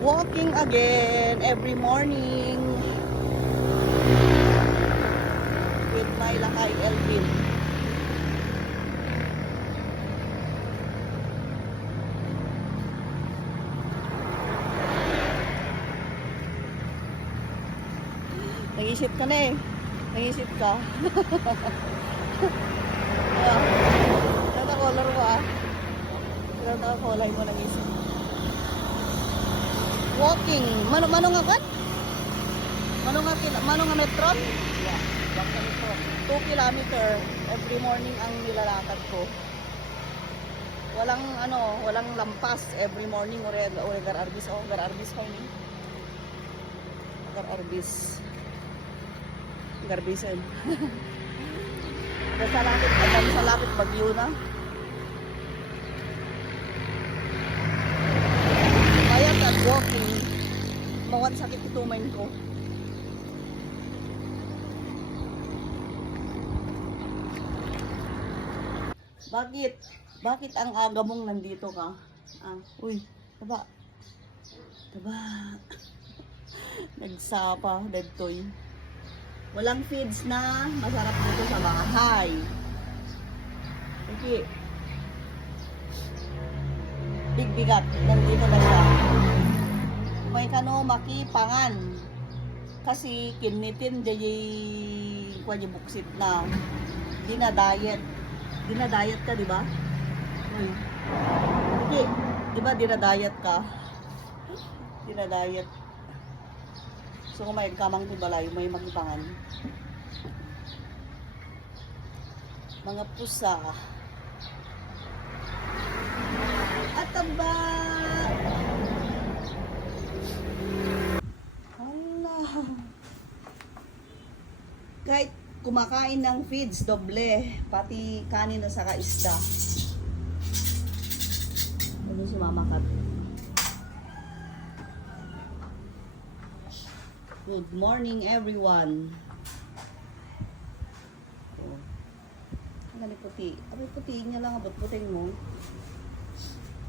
Walking again every morning with my lakay Elvin. Nag-isip ka na eh. Nag-isip ka. Ganda color mo ah. Ganda color mo nag-isip. Walking. Mano nga kat? Mano nga metron? Yeah. 2 kilometer every morning ang nilalakad ko. Walang lampas every morning or gararbis o gararbis ko ni. Gararbis. Garbisan. Sa lapit bagyo na. Kaya at walking, mawan sakit itumain ko. Bakit ang aga mong nandito ka? Uy, taba. Nagsapa, dagtoy. Walang feeds na masarap dito sa bahay. Okay. Bigbigat, nandito na siya. May kano makipangan. Kasi kinitin jay kanya buksit na. Dinadayet ka, di ba? Okay. Di ba dinadayet ka? Dinadayet. So kung may kamang tibalay, may magipangan. Mga pusa. At taba! Hala! Kahit kumakain ng feeds, doble. Pati kanin na saka isda. Ano si Mama Kat? Good morning everyone. Ang puti. Ang puti niya lang abot puting mo.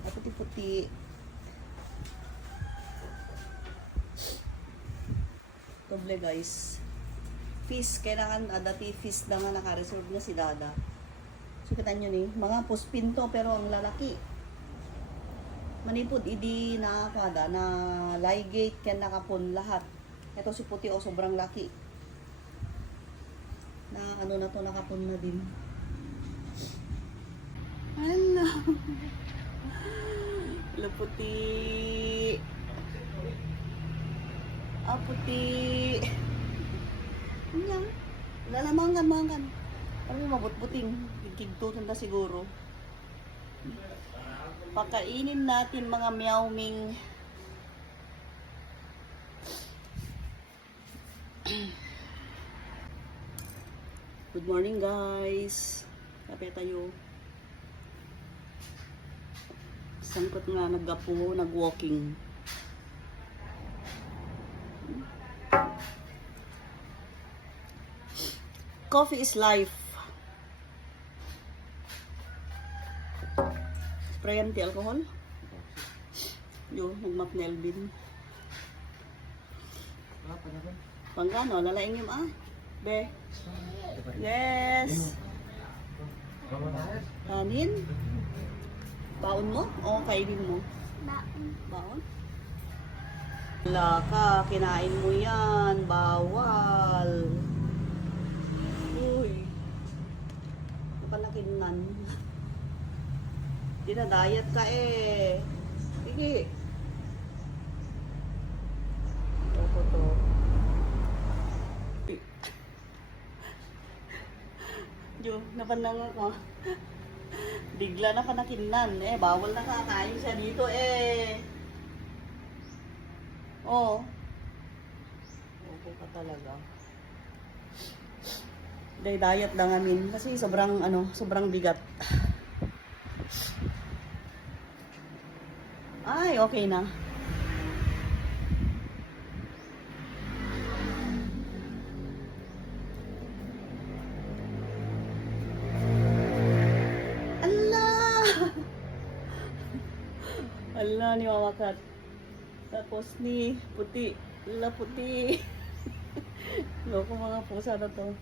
Ang puti-puti. Doble guys. Fish kailangan dati fish lang nga naka-reserve na si Dada. So kita nyo ni mga puspinto pero ang lalaki. Manipod idi na kada na ligate ken nakapon lahat. Ito si puti o sobrang laki. Na ano na to nakapon na din. Hello. Hello puti. Puti. Yan. Lalamangan. Ano mabut-buting. Kigtutan na siguro. Pakainin natin mga meowming. Good morning guys. Kape tayo. Sangkot nga naggapo, nag-walking. Coffee is life. Sprayan ti alcohol. Yo, nagmap na Elvin. Panggano, lalaing yung Be. Yes. Kanin? Baon mo? O kainin mo? Baon? Wala ka, kinain mo yan. Bawal. Uy. Palakinan. Dinadayat ka eh. Sige. Ito. Jo, napanang ako. Bigla na ka nakinan. Bawal na kakain siya dito Oh. Okay ka talaga. Diet lang amin. Kasi sobrang bigat. Ay, okay na. Allah ni Mama Kat. Tapos ni puti. Lala puti. Loko mga pusa na to.